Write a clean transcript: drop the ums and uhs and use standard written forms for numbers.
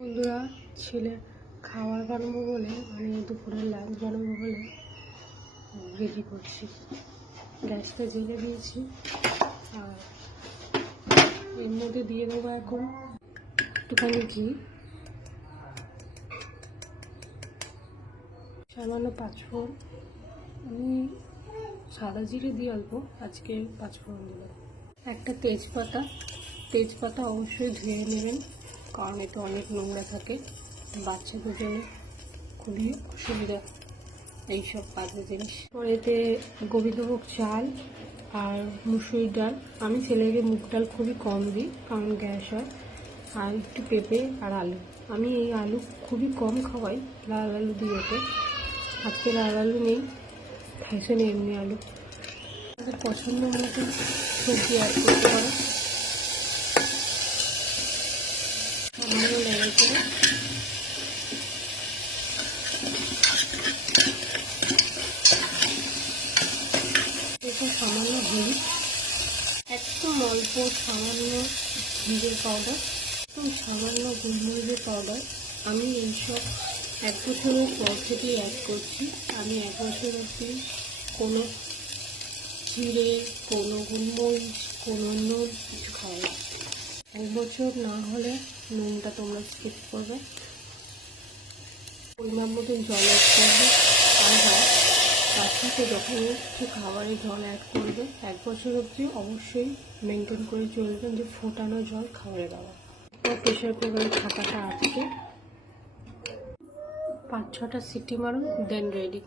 বন্ধুরা, ছেলে খাবার বানাবো বলে দুপুরের লাঞ্চ বানাবো বলে রেডি করছি। গ্যাসটা জ্বেলে দিয়েছি আর এর মধ্যে দিয়ে দেবো এখন একটুখানি ঘি, সামান্য পাঁচফোড়ন। আমি সাদা জিরে দিই অল্প, আজকে পাঁচফোড়ন দিলাম। একটা তেজপাতা অবশ্যই ধুয়ে নেবেন, কারণ এতে অনেক নোংরা থাকে। বাচ্চাদের জন্য খুবই অসুবিধা এইসব বাজে জিনিস। এতে গোবিন্দভোগ চাল আর মুসুরির ডাল। আমি ছেলেকে মুগ ডাল খুবই কম দিই, কারণ গ্যাস হয়। আর একটু পেঁপে আর আলু। আমি এই আলু খুবই কম খাওয়াই, লাল আলু দিই ওতে। আজকে লাল আলু নেই, খাইছে না এমনি আলু। আমাদের পছন্দ মতো সবজি অ্যাড করতে পারো। সামান্য লেগে করে সামান্য হলুদ, একদম অল্প সামান্য জিরের পাউডার, একদম সামান্য গোলমরিচের পাউডার। আমি এইসব 1 বছরের পর থেকেই অ্যাড করছি। আমি 1 বছর অবধি কোনো জিরে, কোনো গোলমরিচ, কোনো নুন কিছু খাই না। 1 বছর না হলে নুনটা তোমরা স্কিপ করবে। পরিমাণ মতন জল অ্যাড করবে। আর হ্যাঁ, তার সাথে যখন কিছু খাবারে জল অ্যাড করবে 1 বছর অবধি অবশ্যই মেনটেন করে চলবেন যে ফোটানো জল খাবারে দেওয়া। প্রেশার কুকারের ঢাকাটা আটকে 5-6টা সিটি মারুন, দেন রেডি।